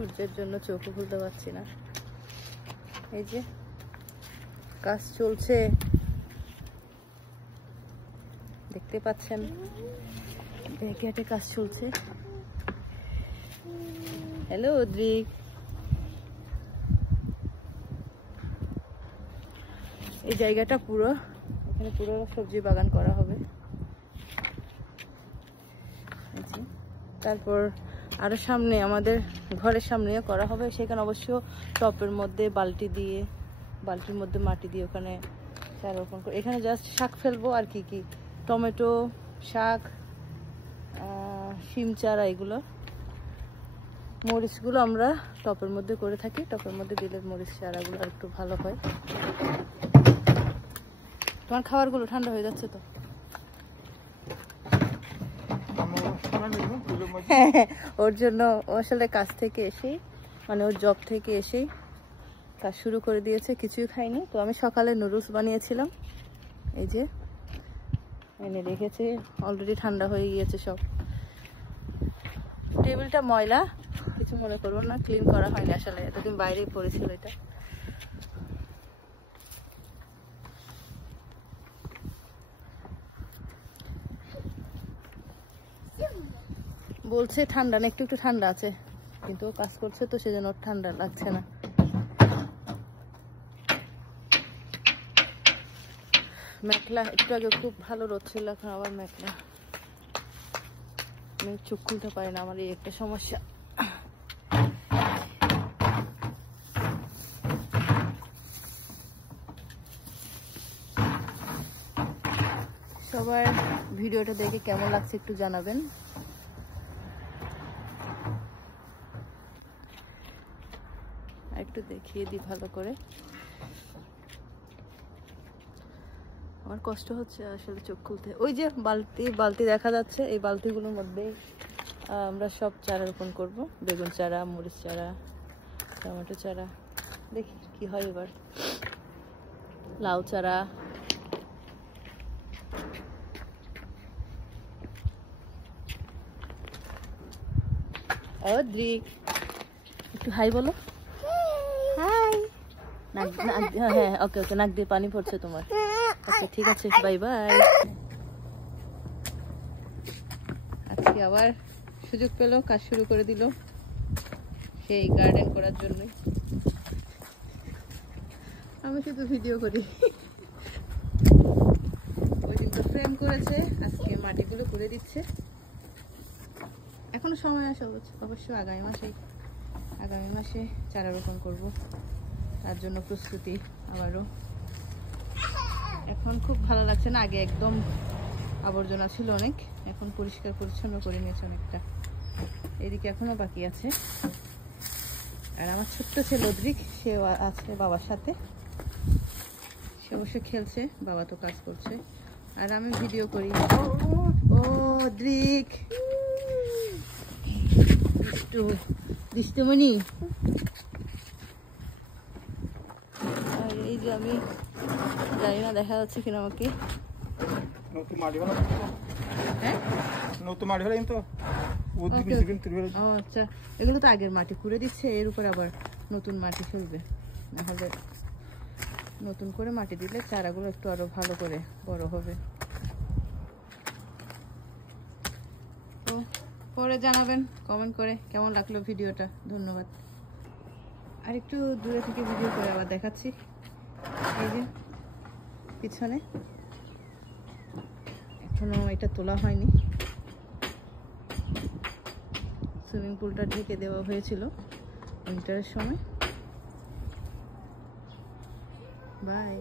সূর্যের জন্য চোখও খুলতে পারছি না। এই যে কাজ চলছে, দেখতে পাচ্ছেন ব্যাকইয়ার্ডে কাজ চলছে। হ্যালো উদ্রিক, এই জায়গাটা পুরো, এখানে পুরো সবজি বাগান করা হবে। তারপর আরো সামনে আমাদের ঘরের সামনেও করা হবে, সেখানে অবশ্য টপের মধ্যে বালতির মধ্যে মাটি দিয়ে ওখানে চারা রোপণ করে। এখানে জাস্ট শাক ফেলবো আর কি টমেটো, শাক, শিম চারা, এগুলো। মরিচগুলো আমরা টপের মধ্যে করে থাকি, টপের মধ্যে দিলে মরিচ চারাগুলো আর একটু ভালো হয়। তোমার খাবারগুলো ঠান্ডা হয়ে যাচ্ছে তো? ওর জন্য ও আসলে কাজ থেকে এসেই, মানে ওর জব থেকে এসেই কাজ শুরু করে দিয়েছে, কিছুই খাইনি। তো আমি সকালে নুডলস বানিয়েছিলাম, এই যে এনে রেখেছে, অলরেডি ঠান্ডা হয়ে গিয়েছে সব। টেবিলটা ময়লা, কিছু মনে করবো না, ক্লিন করা হয়নি আসলে, এতদিন বাইরেই পড়েছিল এটা। বলছে ঠান্ডা না, একটু ঠান্ডা আছে, কিন্তু ও কাজ করছে তো সেজন্য ঠান্ডা লাগছে না। মেঘলা, একটু আগে খুব ভালো রোদ ছিল, এখন আবার মেঘলা। আমি চোখ খুলতে পারি না, আমার এই একটা সমস্যা। সবার ভিডিওটা দেখে কেমন লাগছে একটু জানাবেন। একটু দেখিয়ে দিই ভালো করে, আমার কষ্ট হচ্ছে আসলে চোখ খুলতে। ওই যে বালতি দেখা যাচ্ছে, এই বালতিগুলোর মধ্যে আমরা সব চারা রোপণ করব, বেগুন চারা, মরিচ চারা, টমেটো চারা, দেখি কি হয় এবার, লাউ চারা। অদ্রিক, একটু হাই বলো। হাই। হ্যাঁ, ওকে ওকে, নাক দিয়ে পানি পড়ছে তোমার। ওকে ঠিক আছে, বাই বাই। আজকে আবার সুযোগ পেলো, কাজ শুরু করে দিল সেই গার্ডেন করার জন্য। আমি শুধু ভিডিও করি। ওই দিন তো ফ্রেম করেছে, আজকে মাটিগুলো করে দিচ্ছে। এখনো সময় আছে অবশ্য, আগামী মাসে চারা রোপণ করব, তার জন্য প্রস্তুতি আবারও। এখন খুব ভালো লাগছে না, আগে একদম আবর্জনা ছিল অনেক, এখন পরিষ্কার পরিচ্ছন্ন করে নিয়েছে অনেকটা। এদিকে এখনো বাকি আছে। আর আমার ছোট্ট ছেলে অদ্রিক, সে আছে বাবার সাথে, সে অবশ্য খেলছে, বাবা তো কাজ করছে, আর আমি ভিডিও করি। ও অদ্রিক, দুষ্টুমনি। আর এই যে আমি জানি না দেখা যাচ্ছে কিনা আমাকে, আচ্ছা, এগুলো তো আগের মাটি খুঁড়ে দিচ্ছে, এর উপরে আবার নতুন মাটি ফেলবে, নাহলে নতুন করে মাটি দিলে চারাগুলো একটু আরো ভালো করে বড় হবে। তো পরে জানাবেন কমেন্ট করে কেমন লাগলো ভিডিওটা। ধন্যবাদ। আর একটু দূরে থেকে ভিডিও করে আবার দেখাচ্ছি, এই যে পিছনে এখনো এটা তোলা হয়নি, সুইমিং পুলটা ঢেকে দেওয়া হয়েছিল উইন্টারের সময়। বাই।